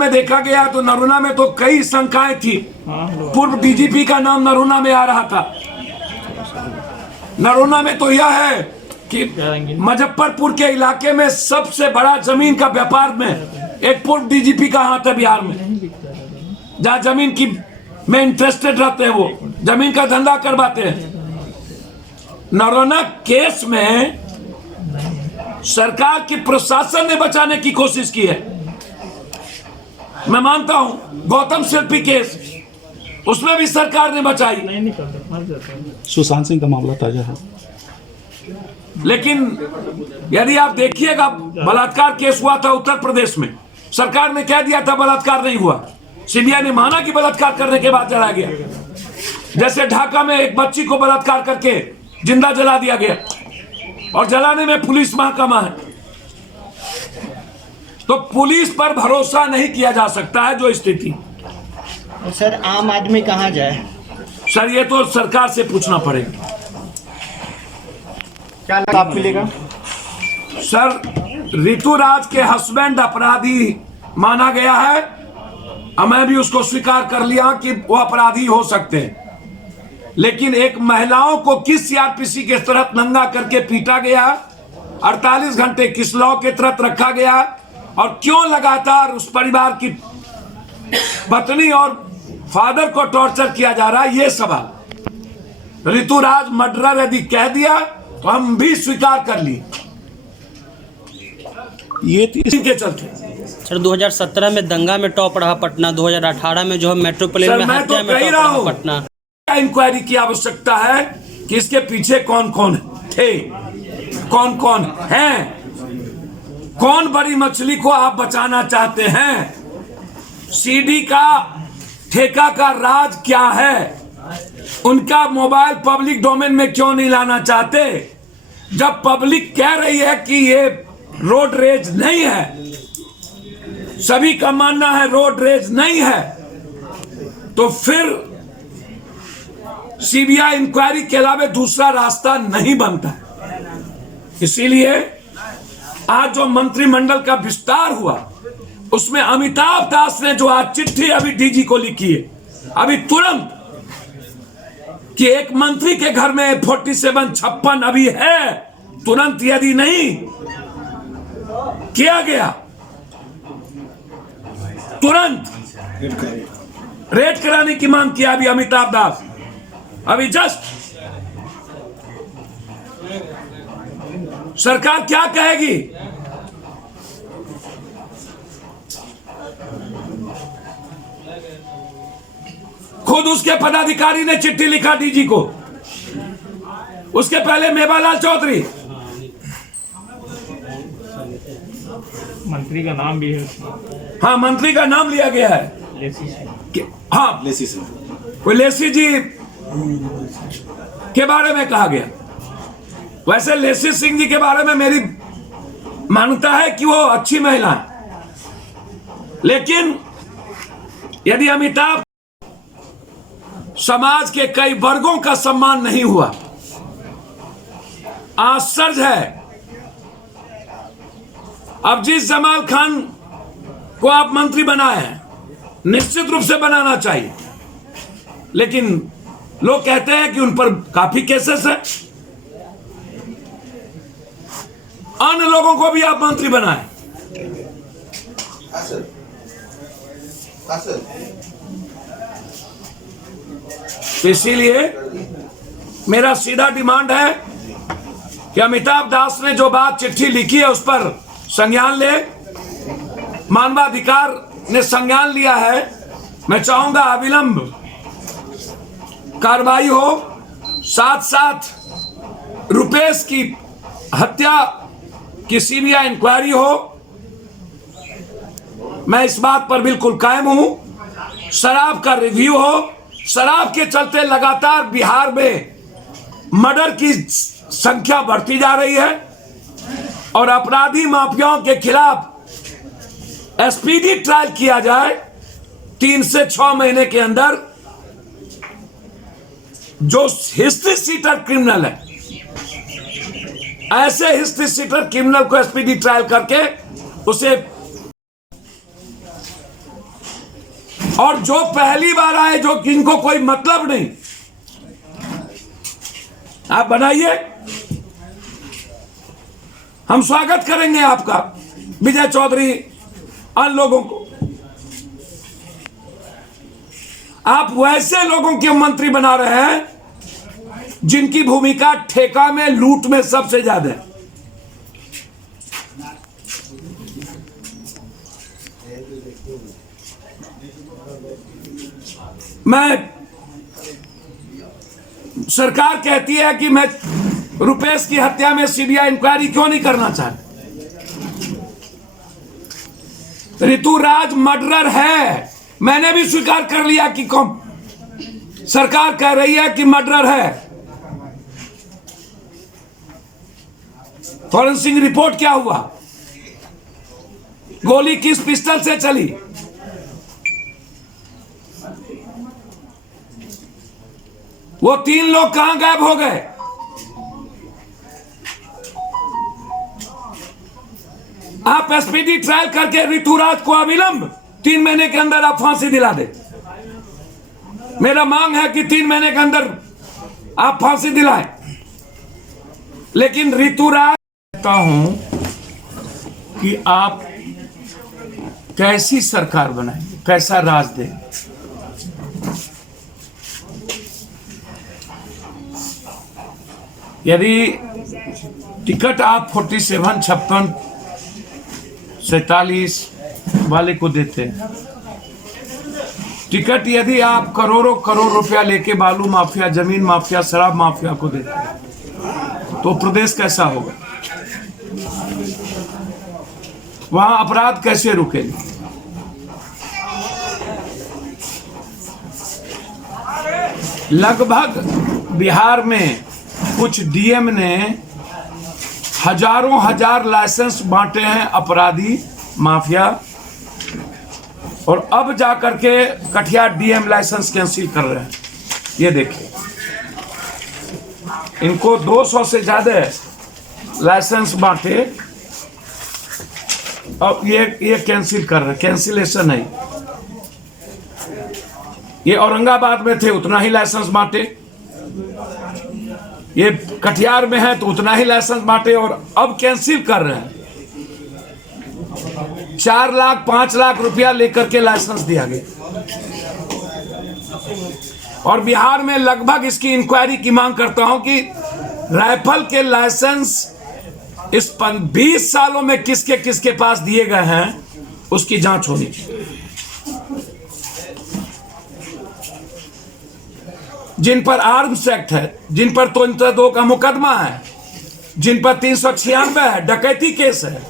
में देखा गया तो नरूला में तो कई शंकाएं थी। पूर्व डीजीपी का नाम नरूला में आ रहा था। नरूला में तो यह है कि मुजफ्फरपुर के इलाके में सबसे बड़ा जमीन का व्यापार में एक पूर्व डीजीपी का हाथ है बिहार में, जहां जमीन की में इंटरेस्टेड रहते हैं, वो जमीन का धंधा करवाते हैं। नरोना केस में सरकार की प्रशासन ने बचाने की कोशिश की है। मैं मानता हूं गौतम शिल्पी केस, उसमें भी सरकार ने बचाई। सुशांत सिंह का मामला ताजा है। लेकिन यदि आप देखिएगा, बलात्कार केस हुआ था उत्तर प्रदेश में, सरकार ने कह दिया था बलात्कार नहीं हुआ, सीबीआई ने माना कि बलात्कार करने के बाद जला गया। जैसे ढाका में एक बच्ची को बलात्कार करके जिंदा जला दिया गया और जलाने में पुलिस महकमा है। तो पुलिस पर भरोसा नहीं किया जा सकता है जो स्थिति। सर आम आदमी कहां जाए? सर ये तो सरकार से पूछना पड़ेगा। क्या लाभ मिलेगा? सर ऋतुराज के हस्बैंड अपराधी माना गया है, और मैं भी उसको स्वीकार कर लिया कि वो अपराधी हो सकते हैं। लेकिन एक महिलाओं को किस सीआरपीसी के तहत नंगा करके पीटा गया, 48 घंटे किस लॉ के तहत रखा गया, और क्यों लगातार उस परिवार की पत्नी और फादर को टॉर्चर किया जा रहा है, ये सवाल। ऋतुराज मर्डरर यदि कह दिया तो हम भी स्वीकार कर लिए। ये इसी के चलते सर 2017 में दंगा में टॉप रहा पटना, 2018 में जो है मेट्रोपोलिटन में हत्या में टॉप रहा पटना। इंक्वायरी की आवश्यकता है कि इसके पीछे कौन कौन थे, कौन कौन हैं, कौन बड़ी मछली को आप बचाना चाहते हैं, सीडी का ठेका का राज क्या है, उनका मोबाइल पब्लिक डोमेन में क्यों नहीं लाना चाहते। जब पब्लिक कह रही है कि ये रोड रेज नहीं है, सभी का मानना है रोड रेज नहीं है, तो फिर सीबीआई इंक्वायरी के अलावा दूसरा रास्ता नहीं बनता है। इसीलिए आज जो मंत्रिमंडल का विस्तार हुआ, उसमें अमिताभ दास ने जो आज चिट्ठी अभी डीजी को लिखी है, अभी तुरंत, कि एक मंत्री के घर में 4756 अभी है, तुरंत यदि नहीं किया गया, तुरंत रेड कराने की मांग किया अभी अमिताभ दास, अभी जस्ट। सरकार क्या कहेगी? खुद उसके पदाधिकारी ने चिट्ठी लिखा डीजी को, उसके पहले मेवालाल चौधरी, मंत्री का नाम भी है। हाँ मंत्री का नाम लिया गया है, हाँ लेसी सिंह, कोई लेसी जी के बारे में कहा गया। वैसे लेसी सिंह जी के बारे में मेरी मान्यता है कि वो अच्छी महिला है, लेकिन यदि अमिताभ, समाज के कई वर्गों का सम्मान नहीं हुआ, आश्चर्य है। अब जिस जमाल खान को आप मंत्री बनाए हैं, निश्चित रूप से बनाना चाहिए, लेकिन लोग कहते हैं कि उन पर काफी केसेस है। अन्य लोगों को भी आप मंत्री बनाएं। तो इसीलिए मेरा सीधा डिमांड है कि अमिताभ दास ने जो बात चिट्ठी लिखी है उस पर संज्ञान ले। मानवाधिकार ने संज्ञान लिया है। मैं चाहूंगा अविलंब कार्रवाई हो, साथ साथ रुपेश की हत्या की सीबीआई इंक्वायरी हो। मैं इस बात पर बिल्कुल कायम हूं। शराब का रिव्यू हो। शराब के चलते लगातार बिहार में मर्डर की संख्या बढ़ती जा रही है और अपराधी माफियाओं के खिलाफ एसपीडी ट्रायल किया जाए 3 से 6 महीने के अंदर। जो हिस्ट्री सीटर क्रिमिनल है, ऐसे हिस्ट्री सीटर क्रिमिनल को एसपीडी ट्रायल करके उसे और जो पहली बार आए, जो जिनको कोई मतलब नहीं, आप बनाइए, हम स्वागत करेंगे आपका, विजय चौधरी, अन्य लोगों को। आप वैसे लोगों के मंत्री बना रहे हैं जिनकी भूमिका ठेका में, लूट में सबसे ज्यादा है। सरकार कहती है कि मैं रुपेश की हत्या में सीबीआई इंक्वायरी क्यों नहीं करना चाहती। ऋतुराज मर्डरर है, मैंने भी स्वीकार कर लिया कि कौन, सरकार कह रही है कि मर्डरर है। फॉरेंसिक रिपोर्ट क्या हुआ, गोली किस पिस्टल से चली, वो 3 लोग कहां गायब हो गए। आप एसपीडी ट्रायल करके ऋतुराज को अविलंब 3 महीने के अंदर आप फांसी दिला दे। मेरा मांग है कि 3 महीने के अंदर आप फांसी दिलाएं। लेकिन ऋतुराज, कहता हूं कि आप कैसी सरकार बनाएंगे, कैसा राज देंगे। यदि टिकट आप 47, 56, 47 वाले को देते हैं, टिकट यदि आप करोड़ों करोड़ रुपया लेके बालू माफिया, जमीन माफिया, शराब माफिया को देते हैं, तो प्रदेश कैसा होगा, वहां अपराध कैसे रुकेंगे। लगभग बिहार में कुछ डीएम ने हजारों हजार लाइसेंस बांटे हैं अपराधी माफिया, और अब जाकर के कटिहार डीएम लाइसेंस कैंसिल कर रहे हैं। ये देखिए, इनको 200 से ज्यादा लाइसेंस बांटे और ये कैंसिल कर रहे हैं, कैंसिलेशन है। ये औरंगाबाद में थे, उतना ही लाइसेंस बांटे, ये कटिहार में है तो उतना ही लाइसेंस बांटे, और अब कैंसिल कर रहे हैं। 4 लाख 5 लाख रुपया लेकर के लाइसेंस दिया गया। और बिहार में लगभग इसकी इंक्वायरी की मांग करता हूं कि राइफल के लाइसेंस इस 20 सालों में किसके किसके पास दिए गए हैं, उसकी जांच होनी चाहिए। जिन पर आर्म्स एक्ट है, जिन पर 302 का मुकदमा है, जिन पर 396 है, डकैती केस है,